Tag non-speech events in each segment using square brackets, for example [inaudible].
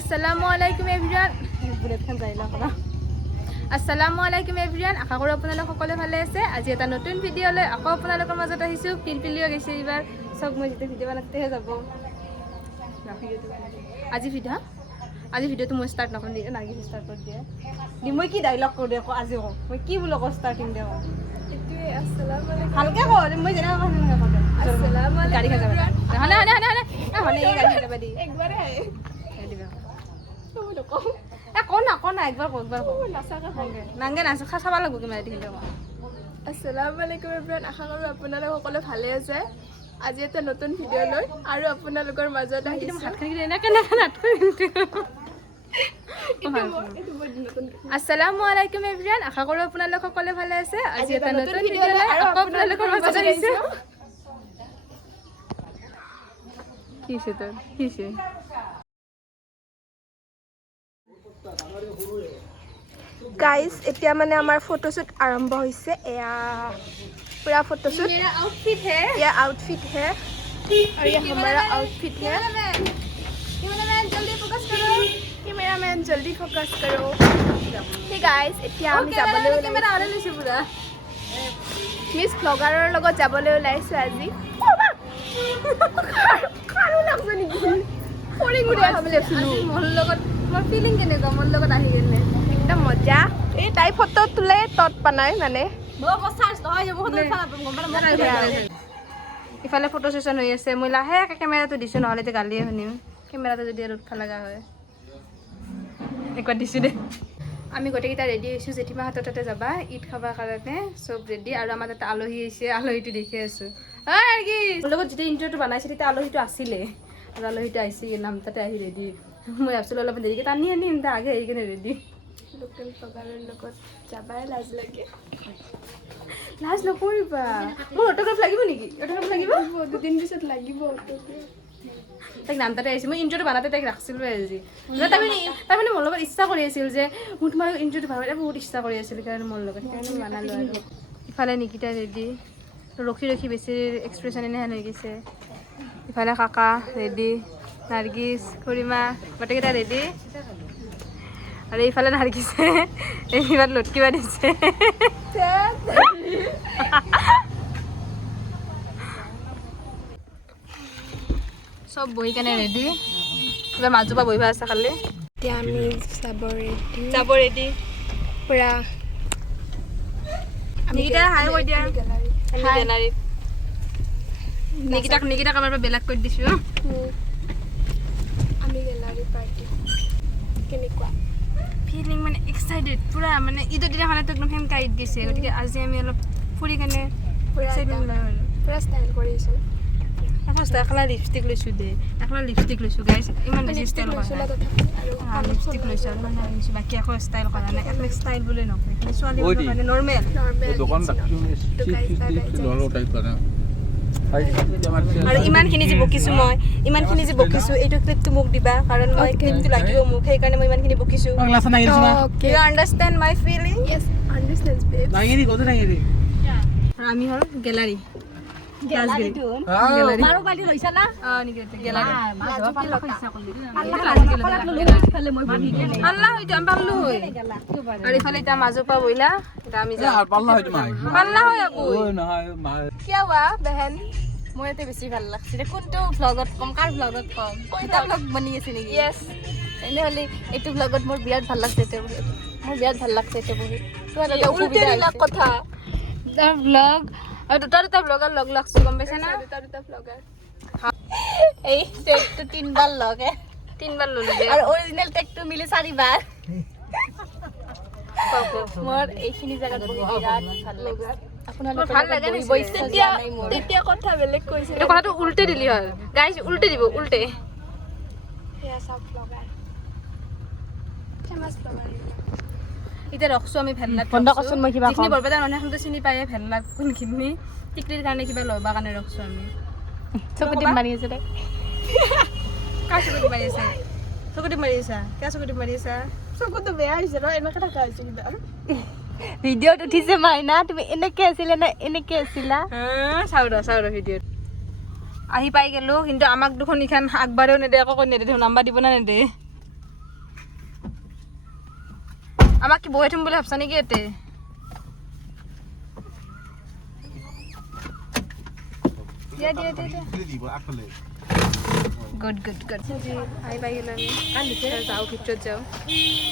আসসালামু আলাইকুম আপোনাৰ আসসালামু আলাইকুম এভৰিৱান আশা কৰোঁ আপোনালোক সকলোৱে ভালে আছে। আজি এটা নতুন ভিডিঅ' লৈ আকৌ আপোনালোকৰ মাজত আহিছোঁ। পিলপিলিও গৈছে এইবাৰ। চব মই যেতিয়া ভিডিঅ' বনাতেহে যাব। আজি ভিডিঅ' আজি ভিডিঅ'টো মই ষ্টাৰ্ট নকৰোঁ দিয়ে নাগি ষ্টাৰ্ট কৰি দিয়ে। দি মই কি ডাইলগ কৰোঁ দে আকৌ আজি কওঁ। মই কি বুলি কওঁ ষ্টাৰ্টিং দে কওঁ ভালকে কওঁ দে, মই যেনেকৈ কওঁ সেনেকৈ কওঁ। দে গাড়ী খাই যাবা। হনে হনে হনে হনে এ হনে এই গাড়ী খাই যাবা দি এই দিবা এ কওঁ না কওঁ না একবাৰ কওঁ একবাৰ কওঁ নাংগে নাচ খা চাব লাগিব কিমান দেখিলে কওঁ আসসালামু আলাইকুম এভৰিৱান আশা কৰোঁ আপোনালোক সকলো ভালে আছে আজি এটা নতুন ভিডিঅ' লৈ আৰু আপোনালোকৰ মাজত আসসালামু আলাইকুম এভৰিৱান আশা কৰোঁ আপোনালোক সকলোৱে ভালে আছে। আজি এটা নতুন ভিডিঅ' লৈ আকৌ আপোনালোকৰ মাজত আহিছোঁ। কি হৈছে তোৰ? কি হৈছে? গাইজ এতিয়া মানে আমাৰ ফটোশ্বুট আৰম্ভ হৈছে। এয়া পুৰা ফটোশ্বুট এয়া আউটফিট হে। আৰু এয়া আমাৰা আউটফিট হে। কেমেৰামেন জলদি ফ'কাছ কৰো। সেই গাইজ এতিয়া আমি oh, যাবলৈ মিছ ব্লগাৰৰ লগত যাবলৈ ওলাইছোঁ আজি। oh, [laughs] কাৰো নেকি? মোৰ লগত মোৰ ফিলিং কেনেকুৱা মোৰ লগত আহি গ'লে একদম মজা। এই তাই ফটো তোলে তত পানাই মানে। ইফালে ফটো ছেশ্যন হৈ আছে। মই লাহেকৈ কেমেৰাটো দিছোঁ নহ'লে এতিয়া গালিয়ে শুনিম। কেমেৰাটো যদি আৰু উঠা লগা হয়। একবাৰ দিছোঁ দে। আমি গোটেইকেইটা ৰেডি হৈছোঁ জেঠীমাহঁতৰ তাতে যাবা ঈদ খাবৰ কাৰণে চব ৰেডি আৰু আমাৰ তাতে আলহী আহিছে আলহীটো দেখি আছোঁ। অঁ কি মোৰ লগত যেতিয়া ইণ্টাৰভিউটো বনাইছে তেতিয়া আলহীটো আছিলে। আৰু আলহীটো আহিছে নাম তাতে আহি ৰেডি মই ভাবিছিলোঁ অলপ দেৰিকৈ টানি আনিম তাৰ আগে আহি কিনে ৰেডি লোকেল ব্লগাৰৰ লগত যাবাই লাজ লাগে। লাজ নকৰিবা। মোৰ অট'গ্ৰাফ লাগিব নেকি? অট'গ্ৰাফ লাগিব? দুদিন পিছত লাগিব। তাইক নাম তাতে আহিছে। মই ইণ্টাৰভিউ বনাওঁতে তাইক ৰাখিছিলোঁ আজি। মানে তাৰমানে তাৰমানে মোৰ লগত ইচ্ছা কৰি আছিল যে মোৰ তোমাৰ ইণ্টাৰভিউ বনাবলৈ বহুত ইচ্ছা কৰি আছিল সেইকাৰণে মোৰ লগত। সেইকাৰণে বনালোঁ আৰু। ইফালে নিকিতা ৰেডি ৰখি ৰখি বেছি এক্সপ্ৰেশ্যন এনেহেন হৈ গৈছে। ইফালে কাকা ৰেডি নাৰ্গিছ খুৰীমা গোটেইকেইটা ৰেডি আৰু এইফালে নাৰ্গিছে এইফালে লটকিবা দিছে চব বহি কেনে ৰেডি কিবা মাজৰ পৰা বহিব আছে খালি এতিয়া আমি যাব ৰেডি যাব ৰেডি পূৰা নিকিতা হাই কৈ দিয়া. গেলাৰীত নিকিতাক নিকিতাক আমাৰ বেলেগ কৰি দিছোঁ আমি গেলাৰী পাৰ্টি কেনেকুৱা? ফিলিং মানে এক্সাইটেড পূৰা মানে ঈদৰ দিনাখনতো একদম সেনেকা ঈদ গৈছে গতিকে আজি আমি অলপ ফুৰি কেনে পূৰা excitement একদম লৈ আৰু। পূৰা ষ্টাইল কৰিছোঁ এখলা লিপষ্টিক লৈছোঁ দে এখলা লিপষ্টিক লৈছোঁ গাইছ ইমান বেছি লিপষ্টিক ষ্টাইল কৰা নাই। লিপষ্টিক লৈছোঁ আৰু মানে আনিছোঁ বাকী একো ষ্টাইল কৰা নাই এখনে ষ্টাইল বুলি নকয় কাৰণে নৰ্মেল নৰ্মেল আৰু ইমানখিনি যে বকিছোঁ মই ইমানখিনি যে বকিছোঁ এইটো ক্লিপটো মোক দিবা কাৰণ মই ক্লিপটো লাগিব মোক সেইকাৰণে মই ইমানখিনি বকিছোঁ। ইউ আণ্ডাৰষ্টেণ্ড মাই ফিলিং আমি হ'ল গেলাৰী। মোৰ ইয়াতে বেছি ভাল লাগছে। কোনটো ভ্লগত ক'ম? কাৰ ভ্লগত ক'ম? কোনটা? ভ্লগ বনি আছে নেকি? য়েছ তেনেহ'লে এইটো ভ্লগত মোৰ বিৰাট ভাল লাগছে এতিয়া বহি মোৰ বিৰাট ভাল লাগছে এতিয়া বহি। কথা। ভ্লগ দুটা দুটা ভ্লগৰ লগ লাগছো গম পাইছা না? দুটা দুটা ব্লগাৰ এই টেগটো তিনবাৰ লগে। তিনবাৰ ল'লো আৰু অৰিজিনেল টেগটো মিলি চাৰিবাৰ। মোৰ এইখিনি জেগাত বহি বিৰাট ভালো লাগে ভালো লাগে বহিব নিশ্চয়। ইচ্ছা যোৱা তেতিয়া নাই মোৰ। তেতিয়া কথা বেলেগ কৈছিল কথাটো উল্টে দিলি হ'ল। গাইজ উল্টে দিব উল্টে। ব্লগাৰ ফেমাছ ব্লগাৰ এতিয়া ৰখছো আমি ভেল্লাত বন্ধ কৰচোন, মই কিবা যিখিনি কম। বৰপেটাৰ চিনি পায়ে কোনখিনি। টিকলিৰ কাৰণে কিবা ল'বা কাৰণে ৰখছো আমি। চকুটি মাৰি আছে তাই কাৰ চকুটি মাৰি আছে? চকুটি মাৰি আছা? কিয় চকুটি মাৰি আছা? চকুটো বেয়া হৈছে ন এনেকৈ থকা হৈছে কিবা। ভিডিঅ'ত উঠিছে মাইনা তুমি এনেকে আছিলা না এনেকে আছিলা? চাওঁ ৰ চাওঁ ৰ ভিডিঅ'ত। আহি পাই গেলো কিন্তু আমাক দেখোন ইখান আগবাঢ়েও নেদে একো নেদে দেখোন নাম্বাৰ দিব না নেদে? আমাক কি বহি থম বুলি ভাবছা নেকি এতে? দিয়া দিয়া দিয়া গুড গুড গুড আহি পাই গেলো আমি কান্দিছে যাওঁ ভিতৰত যাওঁ।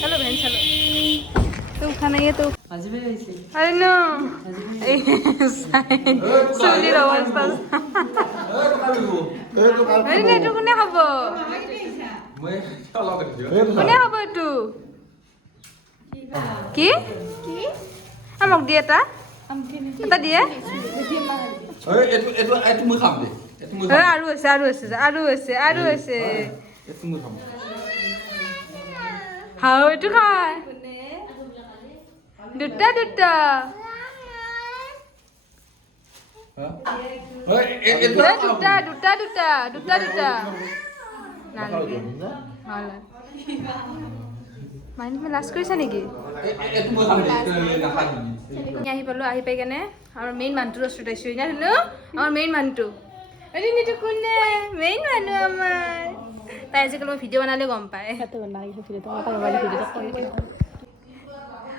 চালো ভেন চালো। তো উঠা নাই তো। আরে নো। এই চুলির অবস্থা আরে না কোনে খাব কোনে খাব এইটো? কি আমাক দিয়ে এটা এটা দিয়ে এইটো এইটো এইটো মই খাম দে এইটো মই এ, আৰু আছে আৰু আছে আৰু আছে আৰু আছে এইটো মই খাম হাও এইটো খাই দুটা দুটা হা? ঐ, এই- এইটো এ, খাম। দুটা দুটা দুটা দুটা দুটা নালাগে নালাগে মাইণ্ড তুমি লাজ কৰিছা নেকি? আহি পালোঁ আহি পাই কেনে আমাৰ মেইন মানুহটোৰ ওচৰত আহিছোঁ। না ধুনু আমাৰ মেইন মানুহটো। আৰে নিতু কোনে? মেইন মানুহ আমাৰ। তাই আজিকালি মই ভিডিঅ' বনালে গম পায়।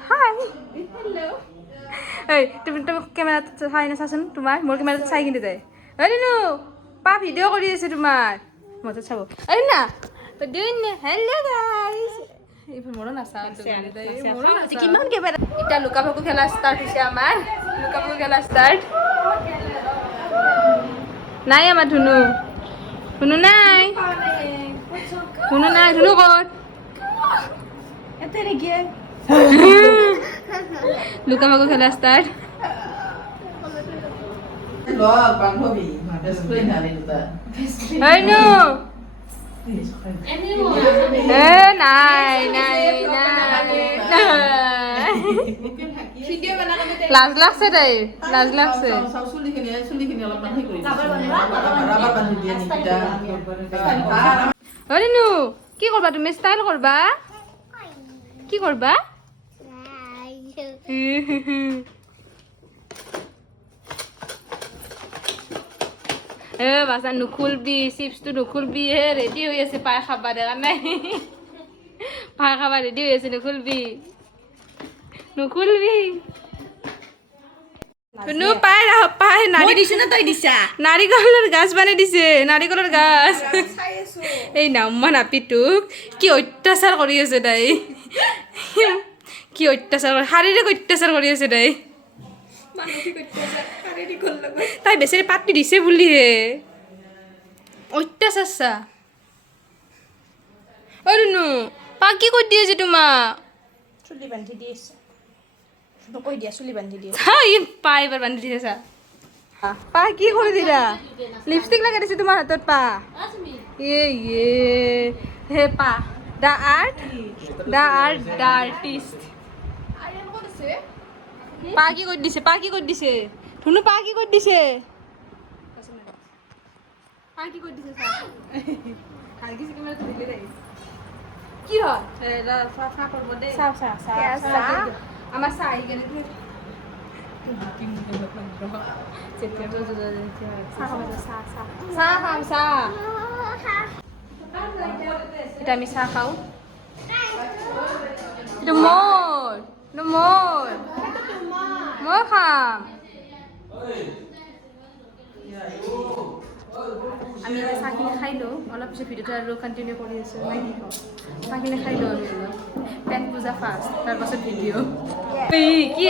হাই এই তুমি তুমি কেমেৰাত চাই নাচাচোন তোমাৰ। মোৰ কেমেৰাত চাই কিন্তু তাই। অ দিনু পা ভিডিঅ' কৰি আছে তোমাৰ। তাত চাব। আৰে না হেল্ল' গাইছ এইবোৰ মোৰো নাচাওঁ কিমান কেমেৰা এতিয়া লুকা ভাকু খেলা ষ্টাৰ্ট হৈছে আমাৰ। লুকা ভাকু খেলা ষ্টাৰ্ট নাই আমাৰ ধুনু। ধুনু নাই। ধুনু নাই ধুনু ক'ত? [laughs] লুকা ভাকু খেলা ষ্টাৰ্ট হয় নো এ নাই নাই নাই লাজ লাগছে তাই লাজ লাগছে চাওঁ চুলিখিনি চুলিখিনি অলপমান সেই কৰি ৰাবাৰ বান্ধি দিয়ে নিকিতা হয় নো কি কৰবা তুমি ষ্টাইল কৰবা কি কৰবা এ বাচা নুখুলবি চিপছটো নুখুলবি হে ৰেডি হৈ আছে পাই খাবা দেখা নাই। পাই খাবা ৰেডি হৈ আছে নুখুলবি নুখুলবি শুনো পাই ৰাহ পাই নাৰী দিছো না তই দিছা? নাৰিকলৰ গাছ বানাই দিছে নাৰিকলৰ গাছ। এই নাম্মা নাপিটোক কি অত্যাচাৰ কৰি আছে তাই। কি অত্যাচাৰ শাৰীৰিক অত্যাচাৰ কৰি আছে তাই। তাই বেচেৰি পাতি দিছে বুলিহে অত্যাচাৰ চা অ ৰুনু পা কি কৰি দি আছে তোমাক? চুলি বান্ধি দি আছে। কৈ দিয়া চুলি বান্ধি দিয়ে পা এবাৰ বান্ধি দিছে চা পা কি কৰি দিলা? লিপষ্টিক লগাই দিছে তোমাৰ হাতত পা। এ ইয়ে হে পা। The art the art the artist. পা কি কৰি দিছে পা কি কৰি দিছে ধুনু পা কি কৰি দিছে পা কি কৰি দিছে চা ভালকে কেমেৰাটো দিলে দেই কি হয় চাহ আহি কেনে তুমি চাহ খাব চাহ চাহ চাহ খাম চাহ এতিয়া আমি চাহ খাওঁ। মোৰ মোৰ মই খাম আমি এতিয়া চাহখিনি খাই লওঁ অলপ পিছত ভিডিঅ'টো আৰু কণ্টিনিউ কৰি আছোঁ নাই কি খাওঁ চাহখিনি খাই লওঁ আমি অলপ পেট পূজা ফাৰ্ষ্ট তাৰপাছত ভিডিঅ' কি?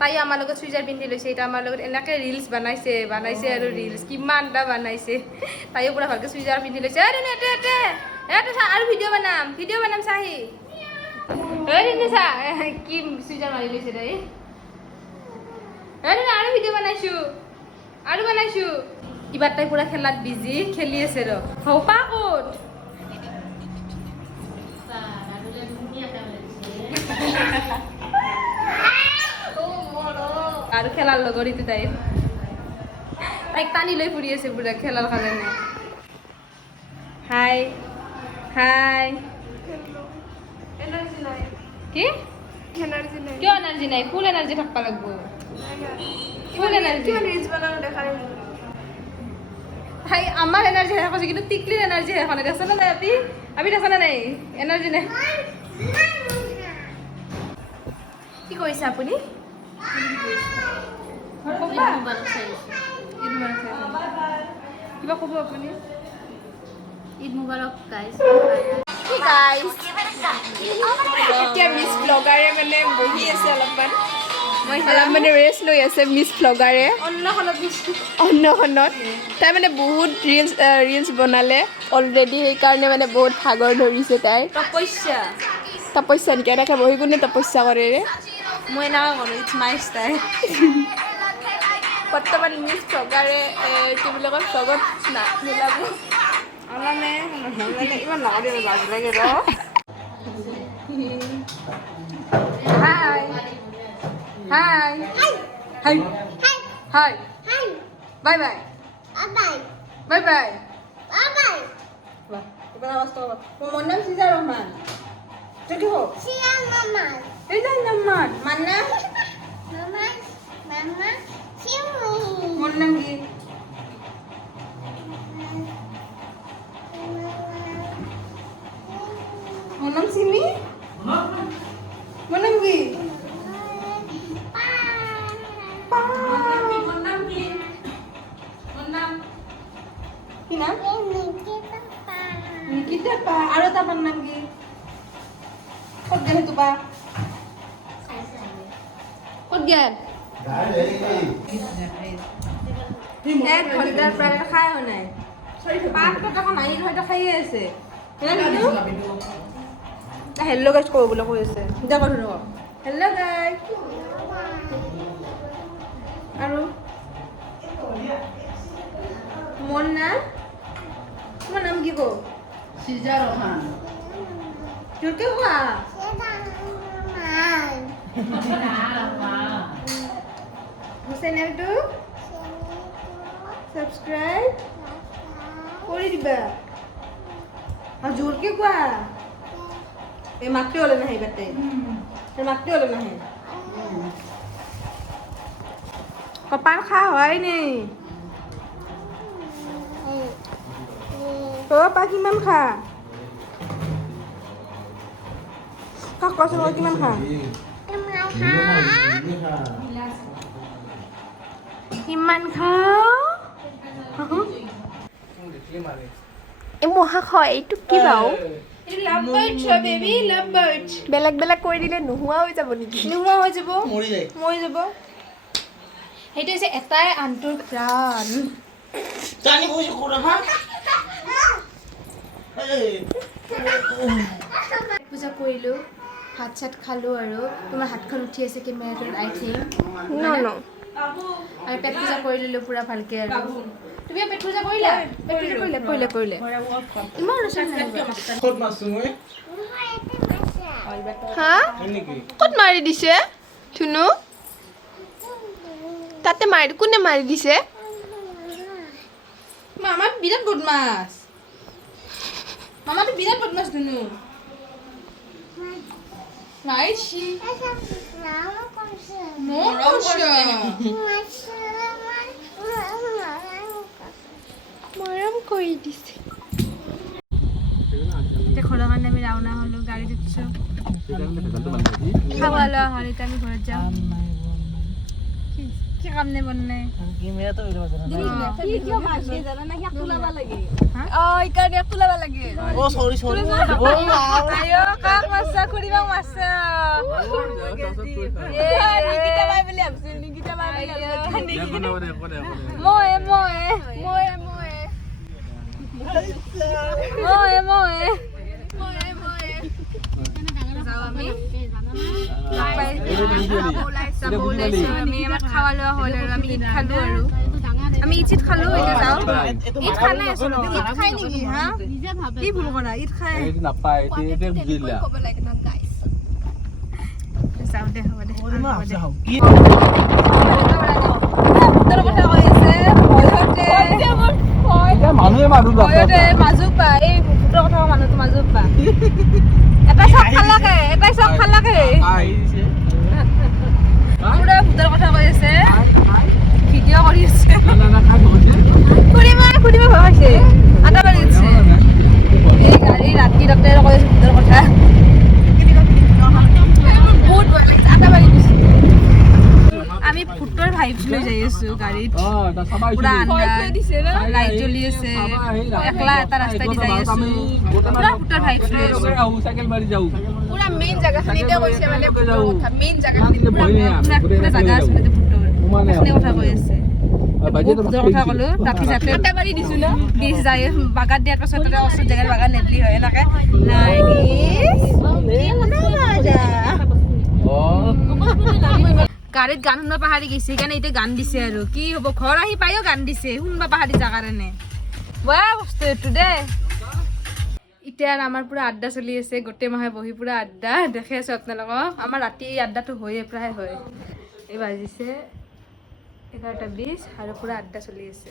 তাই আমাৰ লগত চুইজাৰ পিন্ধি লৈছে এতিয়া আমাৰ লগত এনেকৈ ৰিলচ বনাইছে বনাইছে আৰু ৰিলচ কিমানটা বনাইছে। তাইও পুৰা ভালকৈ চুইজাৰ পিন্ধি লৈছে। আৰু ভিডিঅ' বনাম ভিডিঅ' বনাম চাহি। কি মাৰি লৈছে তাই এই ৰেণু, আৰু ভিডিঅ' বনাইছোঁ। আৰু বনাইছোঁ। তাই পুৰা খেলাত বিজি খেলি আছে ৰ। হৌপা ক'ত আৰু খেলাৰ লগৰ ইটো তাইৰ তাইক টানি লৈ ফুৰি আছে পুৰা খেলাৰ কাৰণে। হাই হাই কি? এনাৰ্জি নাই। কিয় এনাৰ্জি নাই? ফুল এনাৰ্জি থাকবা লাগব। ফুল নাই। হাই আমাৰ এনাৰ্জি শেষ হৈছে কিন্তু টিকলিৰ এনাৰ্জি শেষ হোৱা নাই দেখা নাই আপি? আপি দেখা নাই এনাৰ্জি নাই। কি কৰিছে আপুনি? ক'বা? কিবা আপুনি? ঈদ মুবাৰক গাইজ এতিয়া মিছ ব্লগাৰে মানে বহি আছে অলপমান অলপ মানে ৰেষ্ট লৈ আছে মিছ ব্লগাৰে অন্নখনত তাই মানে বহুত ৰিলচ ৰিলচ বনালে অলৰেডি সেইকাৰণে মানে বহুত ভাগৰ ধৰিছে তাই তপস্যা তপস্যা নেকি এনেকৈ বহি কোনে তপস্যা কৰে ৰে মই এনেকুৱা কৰোঁ ইটছ মাই ষ্টাইল বৰ্তমান মিছ ব্লগাৰে এ, কি বুলি কয় ব্লগত না মিলাব hi. Hi. Hi. Hi. Bye bye. Bye bye. মোৰ নাম চিজা ৰহমান তোৰ কি হোক? এই যাই নাম্মান মান্না? মোৰ নাম কি মোৰ নাম চিমি মোৰ নাম কি কি নাম নিকিতা পা এটা পাৰ নাম কি ক'ত গেল সেইটো পা ক'ত গেল এক প্ৰায় খাই হোৱা নাই পাঁচ টকা মাৰি হয়তো খাইয়ে আছে। হেল্ল' গাইজ কওঁ বোলে কৈ আছে এতিয়া কথা নকওঁ হেল্ল' গাইজ আৰু মোৰ নাম তোমাৰ নাম কি কওঁ চিজা ৰহান জোৰকে কোৱা চেনেলটো ছাবস্ক্ৰাইব কৰি দিবা আৰু জোৰকে কোৱা এই মাতটো হ'লে নাহে বাটে এই মাতটো হ'লে নাহে কপাল খা হয় নেই অ' পা কিমান খা কাক কোৱাচোন মই কিমান খা কিমান খাওঁ এই মহা হয় এইটো কি বাৰু লাভ বাৰ্ডছ হয় বেবী লাভ বাৰ্ডছ বেলেগ বেলেগ কৰি দিলে নোহোৱা হৈ যাব নেকি? নোহোৱা হৈ যাব। মৰি যাব। সেইটো হৈছে এটাই আনটোৰ প্ৰাণ। পূজা কৰিলোঁ ভাত চাত খালোঁ আৰু তোমাৰ হাতখন উঠি আছে কেমেৰাটোত আই থিংক ন ন। আৰু পেট পূজা কৰি ল'লোঁ পূৰা ভালকৈ আৰু। তুমি পেট পূজা কৰিলা পেট পূজা কৰিলে কৰিলে কৰিলে ইমান ৰচন ক'ত মাছটো মই হা ক'ত মাৰি দিছে? ধুনু তাতে মাৰি কোনে মাৰি দিছে? মামাটো বিৰাট বদমাছ মামাটো বিৰাট বদমাছ ধুনু নাইছি মৰম কৰিছে মৰম কৰি দিছে। এতিয়া ঘৰৰ কাৰণে আমি ৰাওনা হ'লোঁ উঠিছোঁ খাব লোৱা হ'ল এতিয়া আমি ঘৰত যাওঁ। কি- কি কাম নাই বন নাই অঁ এইকাৰণে তোলাব লাগে। আমাৰ খাৱা লোৱা হ'ল আৰু আমি ঈদ খালোঁ আৰু আমি ঈদ চিদ খালোঁ এতিয়া যাওঁ ঈদ খালে আচলতে ঈদ খাই নেকি হা কি ভুল কৰা ঈদ খাই নাপায় এতিয়া বুজিলা ক'ব লাগে ন গাইছ যাওঁ দে হ'ব দে এতিয়া মানুহে মানুহ মাজুক পা এই ভূতৰ কথা মানুহটো মাজুক পা এটাই চব খালাকে এটাই চব খালাকে পুৰা ভূতৰ কথা কৈ আছে। ভিডিঅ' কৰি আছে। গৈছে খুৰীমা খুৰীমা ভয় খাইছে আটা মাৰি দিছে। এই গাড়ী ৰাতি তাতে কৈ আছে ভূতৰ কথা। বহুত ভয় লাগিছে আটা মাৰি দিছে। আছো গাড়ীত। অঁ এটা চাবা পুৰা আহিছিলোঁ। আন্ধাৰ লাইট জ্বলি আছে একলা এটা ৰাস্তা দি যাই আছো। পুৰা ভূতৰ ভাইব লৈ আছো। পুৰা মেইন জাগাখিনিতে কৈছে মানে যাওঁ। কথা মেইন জাগাখিনিত পুৰা পুৰা পুৰা জাগা আছে মানে ভূতৰ সেইখিনি কথা কৈ আছে। কথা ক'লো ৰাতি যাতে ন? দিছ যায় বাগান দিয়াৰ পাছত তাতে ওচৰত জেগাত বাগান নেদলি হয় এনেকে। নাই। গাড়ীত গান শুনবা পাহাৰি গৈছে সেইকাৰণে এতিয়া গান দিছে আৰু। কি হ'ব, ঘৰ আহি পায়ো গান দিছে, শুনবা পাহাৰি যা কাৰণে। ৱা বস্তু এইটো দে এতিয়া আৰু আমাৰ পুৰা আড্ডা চলি আছে, গোটেই মাহে বহি পূৰা আড্ডা, দেখি আছোঁ আপোনালোকক। আমাৰ ৰাতি আড্ডাটো হয়ে প্ৰায় হয়। এই বাজিছে এঘাৰটা বিছ আৰু পুৰা আড্ডা চলি আছে।